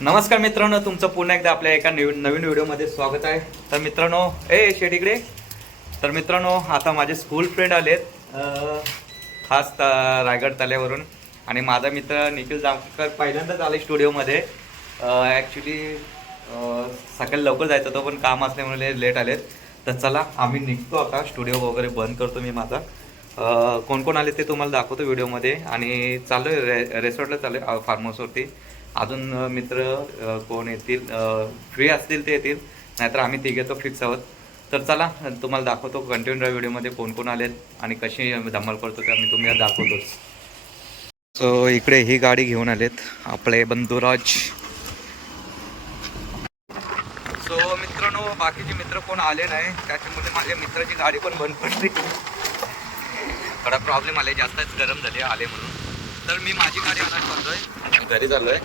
नमस्कार मित्रांनो तुमचं पुन्हा एकदा आपल्या एका नवीन नवीन व्हिडिओमध्ये स्वागत आहे. तर मित्रांनो ए शेट इकडे तर मित्रांनो आता माझे स्कूल फ्रेंड आलेत आहेत खास रायगड तल्यावरून आणि माझा मित्र निखिल जामकर पहिल्यांदाच आले स्टुडिओमध्ये. ॲक्च्युली सकाळी लवकर जायचं होतं पण काम असल्यामुळे लेट आलेत. तर चला आम्ही निघतो आता. स्टुडिओ वगैरे बंद करतो मी माझा. कोण कोण आले ते तुम्हाला दाखवतो व्हिडिओमध्ये. आणि चालू आहे रे रेसॉर्टला चालू आहे फार्म हाऊसवरती अजून मित्र कोण येतील फ्री असतील ते येतील नाहीतर आम्ही तिघे तो फिक्स आहोत. तर चला तुम्हाला दाखवतो कंटिन्यू व्हिडिओमध्ये कोण कोण आलेत आणि कशी धमाल करतो ते आम्ही तुम्हाला दाखवतोच सो इकडे ही गाडी घेऊन आलेत आपले बंधुराज. सो मित्रांनो बाकीचे मित्र कोण आले नाही त्याच्यामुळे माझ्या मित्राची गाडी पण बंद पडली. थोडा प्रॉब्लेम आले जास्तच गरम झाले आले म्हणून. तर मी माझी गाडी आणायला करतोय घरी चाललोय.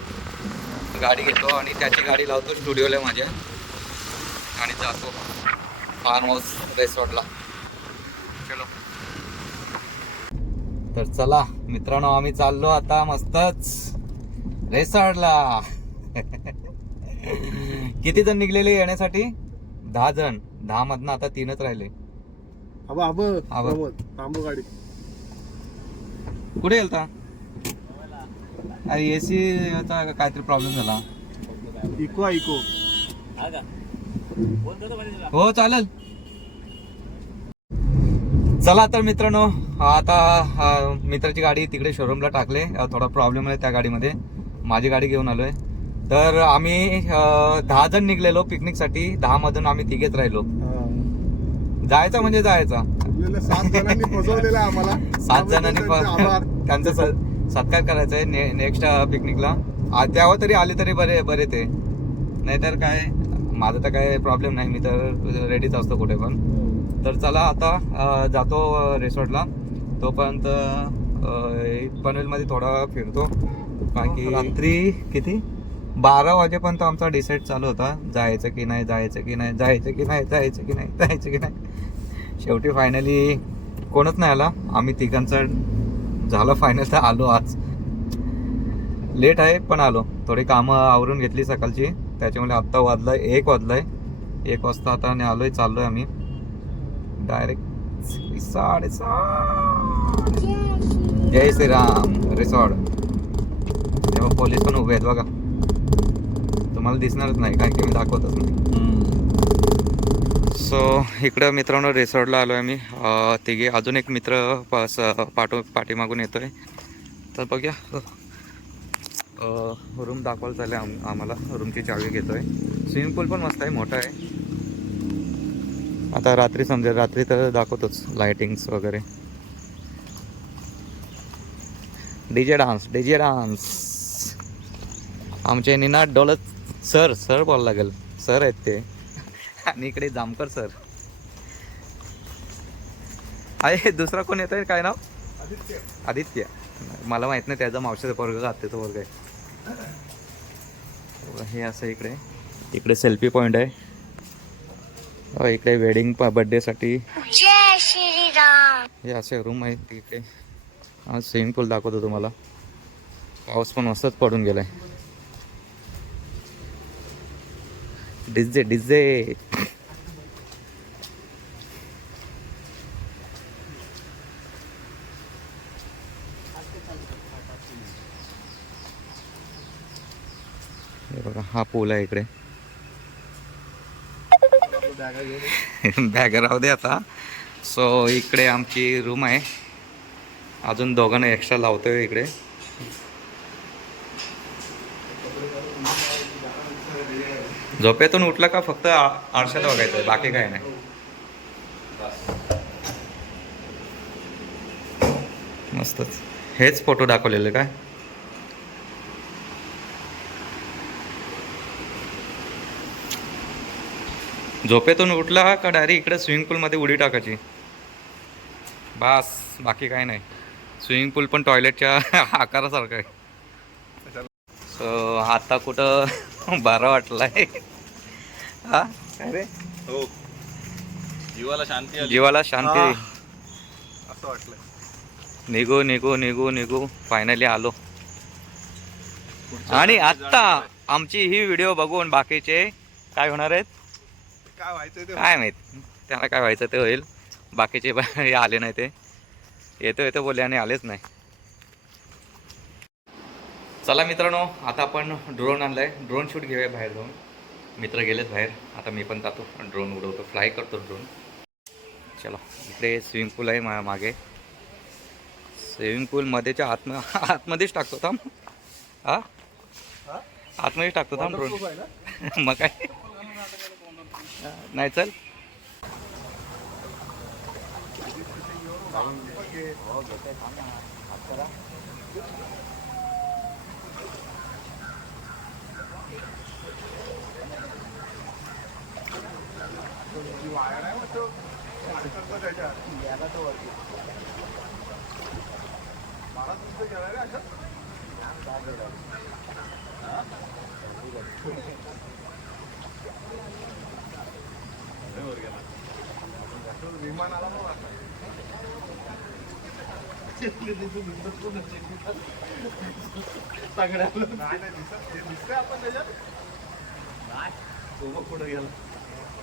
गाडी घेतो आणि त्याची गाडी लावतो स्टुडिओला माझ्या. आणि जातो फार्म हाऊस रेसॉर्टला चलो. तर चला मित्रांनो आम्ही चाललो आता मस्तच रेसॉर्टला किती जण निघलेले येण्यासाठी? दहा जण. दहा मधनं आता तीनच राहिले. आबा आब आबा. थांबू गाडी. कुठे गेलता? अरे एसी चा काहीतरी प्रॉब्लेम झाला. Echo echo. हो चालेल. चला तर मित्रांनो आता मित्राची गाडी तिकडे शोरूमला टाकले. थोडा प्रॉब्लेम आहे त्या गाडीमध्ये. माझी गाडी घेऊन आलोय. तर आम्ही दहा जण निघलेलो पिकनिकसाठी दहा मधून आम्ही तिघेच राहिलो. जायचा म्हणजे जायचा. सात जणांनी फसवलेलं आहे आम्हाला. सात जणांनी त्यांचे सत्कार करायचा आहे ने, नेक्स्ट पिकनिकला तेव्हा तरी आले तरी बरे बरे ते. नाहीतर काय माझं तर काय प्रॉब्लेम नाही. मी तर रेडीच असतो कुठे पण. तर चला आता जातो रिसॉर्टला तोपर्यंत पनवेलमध्ये थोडा फिरतो. कारण की रात्री किती? बारा वाजेपर्यंत आमचा डिसाईड चालू होता. जायचं की नाही जायचं की नाही जायचं की नाही जायचं की नाही जायचं की नाही. शेवटी फायनली कोणच नाही आला. आम्ही तिघांचं झालं फायनल तर आलो आज. लेट आहे पण आलो. थोडी कामं आवरून घेतली सकाळची. त्याच्यामुळे आत्ता वाजलाय एक वाजलाय. एक वाजता आता आणि आलोय चाललोय आम्ही. डायरेक्ट साडेसात. जय श्रीराम रिसॉर्ट. तेव्हा पोलीस पण उभे आहेत बघा. तुम्हाला दिसणारच नाही काय की मी दाखवतच नाही. सो इकडं मित्रांनो रिसॉर्टला आलो आहे मी तिघे अजून एक मित्र पास पाठो पाठीमागून येतो आहे तर बघूया. रूम दाखवायला चालले आम आम्हाला. रूमची चावी आहे स्विमिंग पूल पण मस्त आहे मोठा आहे. आता रात्री समजेल रात्री तर दाखवतोच लायटिंग्स वगैरे. डीजे डान्स डीजे डान्स आमचे निनाद डोलत सर सर बोलायला लागेल. सर आहेत ते. आणि इकडे जामकर सर. आहे दुसरा कोण येत आहे काय नाव? आदित्य. मला माहीत नाही त्याचा मावशीचा पोरग आत्याचा पोरग आहे? हे असं इकडे. इकडे सेल्फी पॉईंट आहे. इकडे वेडिंग बर्थडेसाठी हे असे रूम आहे तिकडे आज स्विमिंग पूल दाखवतो तुम्हाला. पाऊस पण मस्तच पडून गेलाय. डिझे डिझे बघा हा पूल आहे इकडे. बॅग राहू दे आता. सो इकडे आमची रूम आहे. अजून दोघांना एक्स्ट्रा लावतोय इकडे. झोपेतून उठला का फक्त आरशात बघायचं? बाकी काय नाही. मस्तच. हेच फोटो दाखवलेले काय? झोपेतून उठला का डायरेक्ट इकडे स्विमिंग पूलमध्ये उडी टाकायची? बास बाकी काय नाही. स्विमिंग पूल पण टॉयलेटच्या आकारासारखं आहे. सो आता कुठं? बरं वाटलंय. हा? काय रे हो. जीवाला शांती आली. जीवाला शांती. असं वाटलं. निघू निघू निघू निघू. फायनली आलो. पुढच्या आणि वर्षी आत्ता जाणार आहे. आमची ही व्हिडिओ बघून बाकीचे काय होणार आहेत? काय व्हायचं ते? काय माहीत. त्याला काय व्हायचं ते होईल. बाकीचे हे आले नाही ते. येतो येतो बोलले आणि आलेच नाही. चला मित्रांनो आता आपण ड्रोन आणलाय. ड्रोन शूट घेऊया बाहेर जाऊन. मित्र गेलेत बाहेर. आता मी पण जातो ड्रोन उडवतो. फ्लाय करतो ड्रोन चला इकडे स्विमिंग पूल आहे मा मागे. स्विमिंग पूल मध्येच्या आतम आतमध्येच टाकतो थांब. हा? आतमध्येच टाकतो थांब ड्रोन? मग काय? नाही चल. ती वायर आहे मग तो वायर करतो त्याच्यात. मला तुमचं गेलं रे असं? हा? वर गेला. तो विमान आला मग आता. नाही, नाही, दिसत- दिसतंय आपण त्याच्यात? पुढे गेला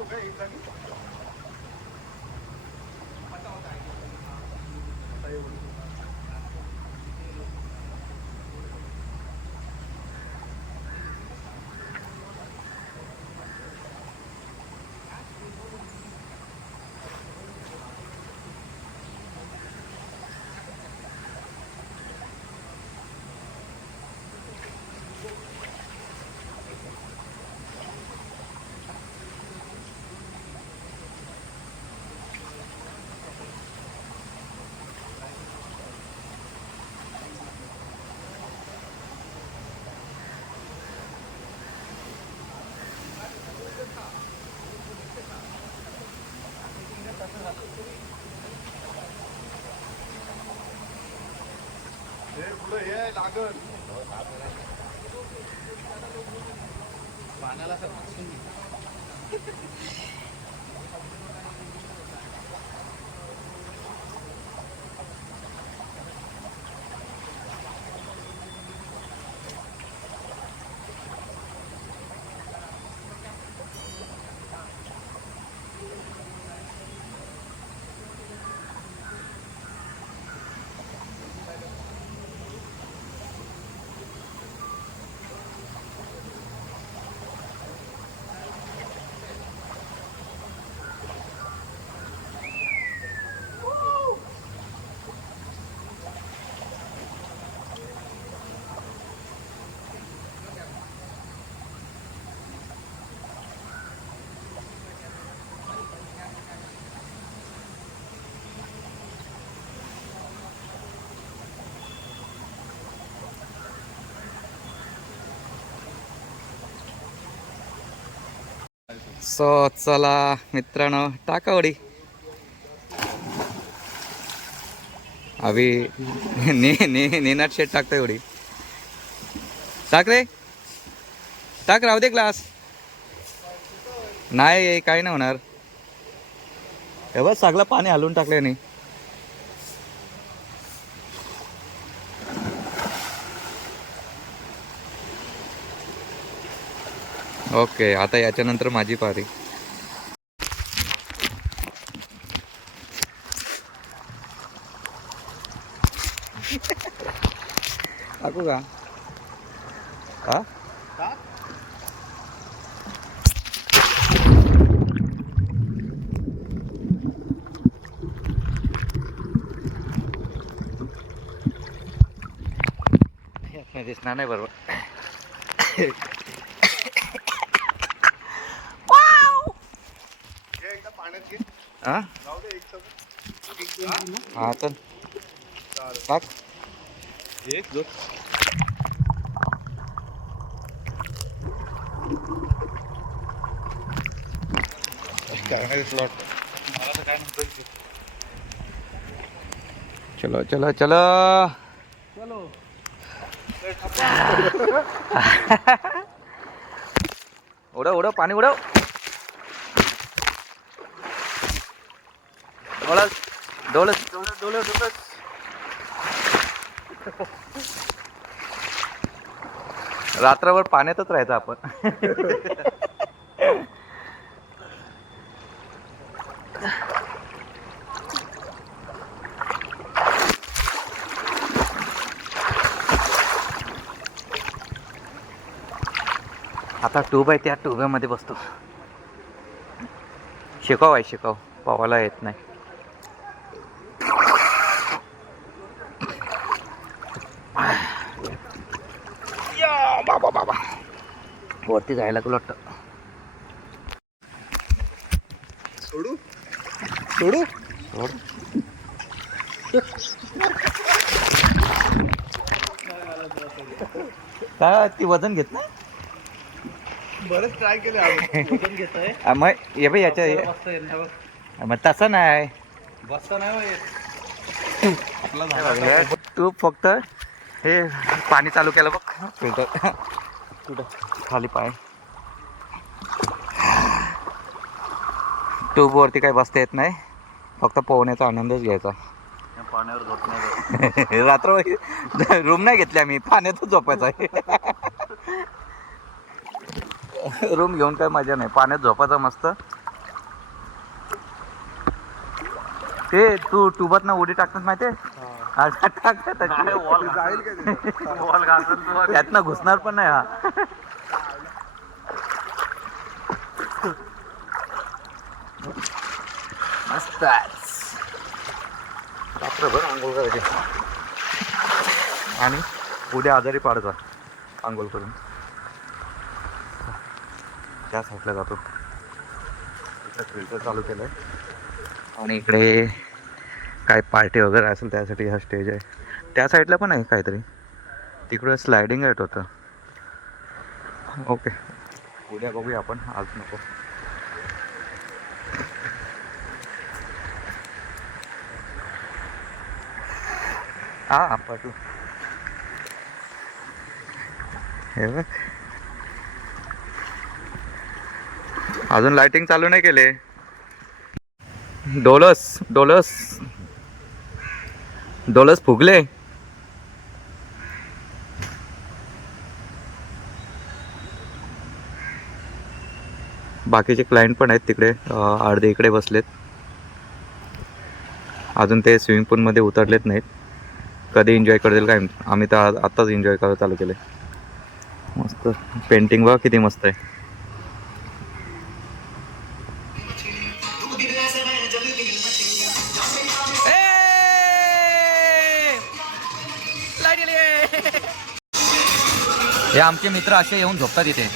स्टेडी राहतो हे पुढं हे लागल. सो चला मित्रांनो टाका उडी अभि ने ने नेनाट शेट टाकतोय उडी टाक रे. टाक राहू दे क्लास नाही काही नाही होणार. हे बघ सगळं पाणी हलवून टाकलं नाही ओके आता याच्यानंतर माझी पारी. टाकू का? दिसणार नाही बरोबर. हा? चल टाक. एक चलो चलो चलो. चलो. उडव उडव पाणी उडव डोळस डोळस डोळस डोळस डोळस रात्रभर पाण्यातच राहायचं आपण. आता ट्यूब आहे त्या ट्यूब्यामध्ये बसतो. शिकाव आहे शिकाव. पवायला येत नाही. वरती जायला तुला वाटतं. सोडू? सोडू? सोड. काय ती वजन घेत ना बरेच ट्राय केले मग ये बाई याच्या मग तसं नाही. बसता नाही हे तू फक्त हे पाणी चालू केलं बघ. फिल्टर. कुठं खाली पाय. ट्यूबवरती काही बसता येत नाही. फक्त पोहण्याचा आनंदच घ्यायचा. पाण्यावर झोप नाही रात्र रूम नाही घेतली आम्ही पाण्यातच झोपायचं आहे. रूम घेऊन काय मजा नाही पाण्यात झोपायचं मस्त. ते तू ट्यूबात ना उडी टाकतात माहितीये? हा, टाक, जाईल ते? त्यातनं घुसणार पण नाही हा. मस्त रात्रभर आंघोळ करायची. आणि उद्या आजारी पाडचा आंघोळ करून. त्या साईडला जातो. इकडे फिल्टर चालू केलं आहे आणि इकडे काय पार्टी वगैरे असेल त्यासाठी हा स्टेज आहे. त्या साईडला पण आहे काहीतरी. तिकडं स्लायडिंग येत होतं ओके उद्या बघूया आपण. आज नको. हा पटू हे बघ. अजून लाइटिंग चालू नाही केले. डोलस डोलस. डोलस फुगले? बाकीचे क्लायंट पण आहेत तिकडे अर्धे इकडे बसलेत. अजून ते स्विमिंग पूलमध्ये उतरलेत नाहीत. कधी एन्जॉय करतील काय? आम्ही तर आत्ताच एन्जॉय करायला चालू केले मस्त. पेंटिंग बघा किती मस्त आहे. हे आमचे मित्र असे येऊन झोपतात इथे.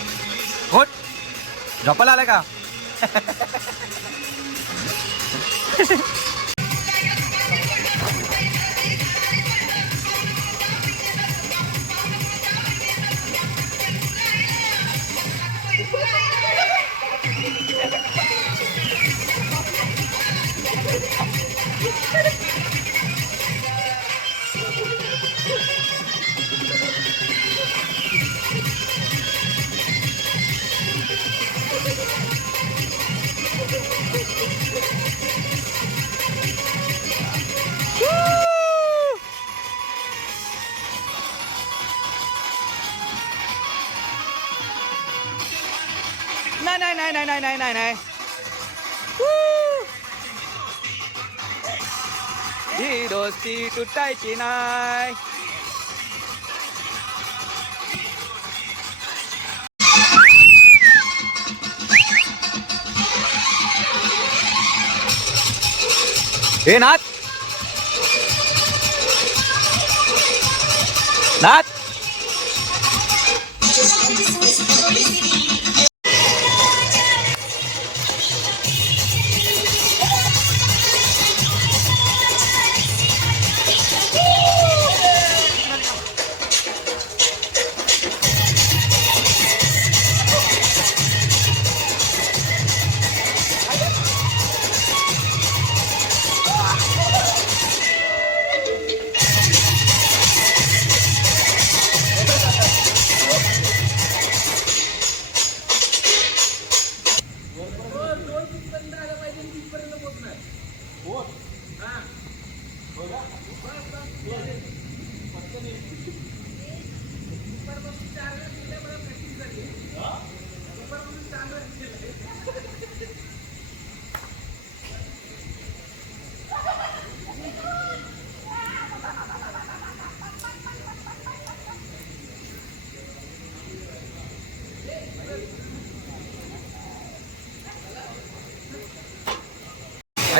कोट झोपायला आलाय का? này này. Đi đồ xì tụt tay chị này. Đi nát. Nát.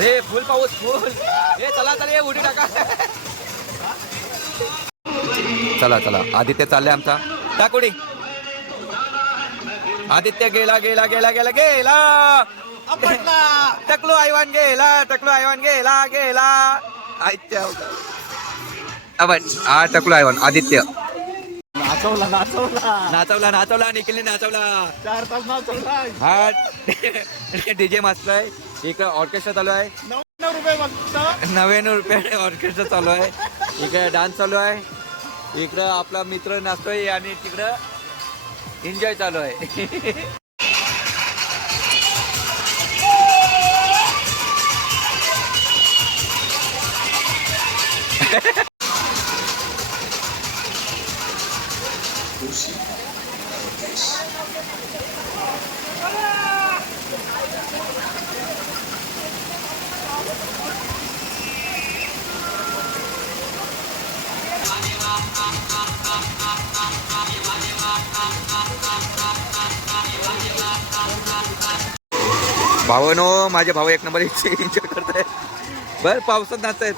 अरे फुल पाऊस फुल. ए चला चला ये उडी टाका. चला चला. आदित्य चालले आमचा. टाक उडी. आदित्य गेला गेला गेला गेला गेला. टकलो आयवान गेला टकलो आयवान गेला गेला. आदित्य. आपण हा टकलो आयवान आदित्य. नाचवला नाचवला. नाचवला नाचवला निखिलने नाचवला. चार तास नाचवला. हा. डीजे मास्टर आहे. इकडे ऑर्केस्ट्रा चालू आहे. नव्याण्णव रुपये फक्त. नव्याण्णव रुपये ऑर्केस्ट्रा चालू आहे. इकडे डान्स चालू आहे. इकडं आपला मित्र नाचतोय आणि तिकडं एन्जॉय चालू आहे. भावनो माझे भाऊ एक नंबर एन्जॉय करताय बर पावसात नाचतायत.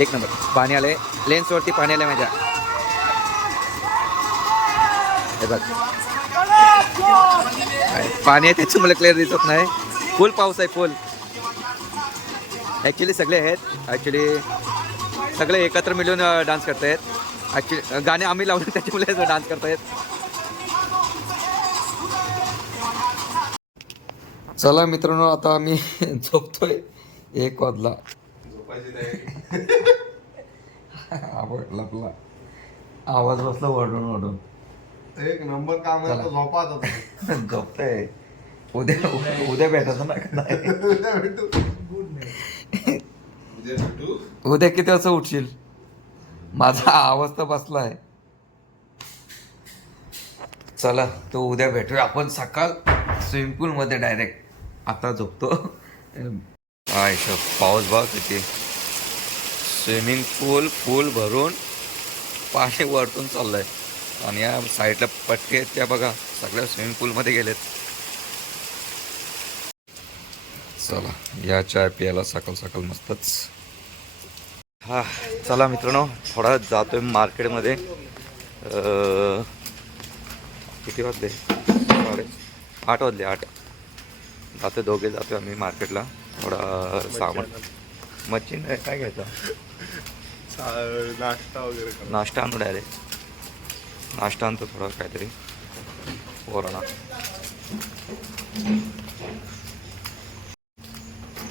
एक नंबर पाणी आले लेन्स वरती पाणी आले माझ्या. हे बघ. पाणी आहे त्याचं मला क्लिअर दिसत नाही. फुल पाऊस आहे फुल ॲक्च्युली सगळे आहेत. ॲक्च्युली सगळे एकत्र मिळून डान्स करतायत. ॲक्च्युली गाणे आम्ही लावले त्याच्यामुळे डान्स करतायत. चला मित्रांनो आता आम्ही झोपतोय. एक वाजला. आपला. आवाज बसला वरडून वरडून. एक नंबर काम आहे तो झोपात होता झोपतोय. उद्या उद्या भेटायचं ना? उद्या भेटू. उद्या किती वाजता उठशील? माझा आवाज तर बसला आहे. चला तो उद्या भेटूया. आपण सकाळ स्विमिंग पूल मध्ये डायरेक्ट आता झोपतो. पाऊस भाव किती. स्विमिंग पूल फुल भरून पाणी वरतून चाललंय. आणि या साईडला पट्टी आहेत त्या बघा. सगळ्या स्विमिंग पूलमध्ये गेलेत. चला या चाय प्यायला सकाळ सकाळ मस्तच. हा चला मित्रांनो थोडा जातोय मार्केटमध्ये. अं, किती वाजले? साडे आठ वाजले आठ. जातो दोघे जातो आम्ही मार्केटला. थोडा सामान. मच्छी नाही काय घ्यायचं? नाश्ता वगैरे नाश्ता आणू डायरेक्ट नाश्ता आणतो थोडा काहीतरी. पोराणा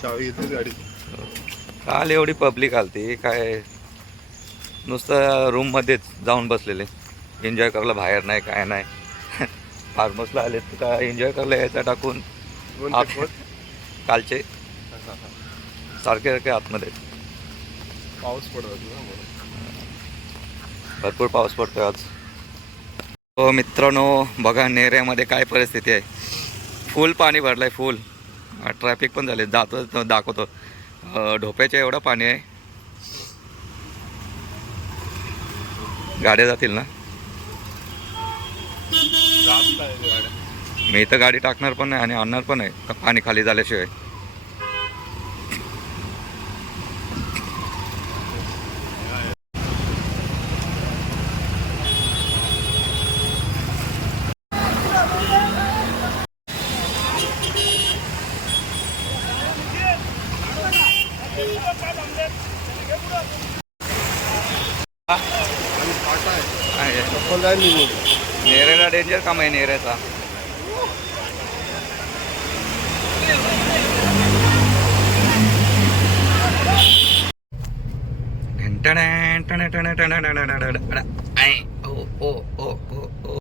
चावी येते गाडी. काल एवढी पब्लिक आलती काय नुसतं रूममध्येच जाऊन बसलेले. एन्जॉय करायला बाहेर नाही काय नाही. फार्मसला आले तर काय एन्जॉय करायला यायचा टाकून? कालचे. सारखे सारखे आतमध्ये. पाऊस पडत. भरपूर पाऊस पडतोय आज. हो मित्रांनो बघा नेऱ्यामध्ये काय परिस्थिती आहे. फुल पाणी भरलंय फुल ट्रॅफिक पण झाले जातो दाखवतो. ढोप्याच्या एवढं पाणी आहे. गाड्या जातील ना? आहे मी तर गाडी टाकणार पण नाही आणि आणणार पण का पाणी खाली झाल्याशिवाय? जाईल निघून नेरेला डेंजर काम आहे नेरेचा. ओ, ओ, ओ, ओ, ओ.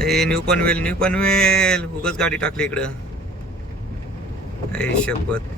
ए न्यू पनवेल न्यू पनवेल. उगच गाडी टाकली इकडं. ए शपथ.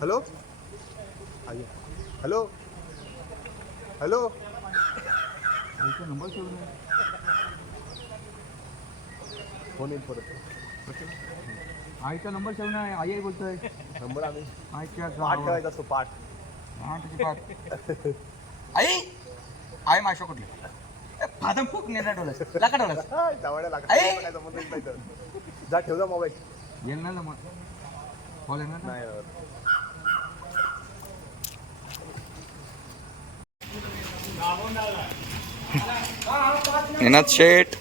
हॅलो हॅलो हॅलो फोन येईल परत आईचा नंबर ठेवून आहे आई आई बोलतोय. नंबर आम्ही. आईच्या पाठ ठेवायचा असतो पाठ. आई! आई माशो कुठली? फादम फुक नेणार डोलस लाका डोलस आई! जा ठेव जा मोबाईल. येईल ना मग. कॉल येणार ना? नाही निनाद शेठ.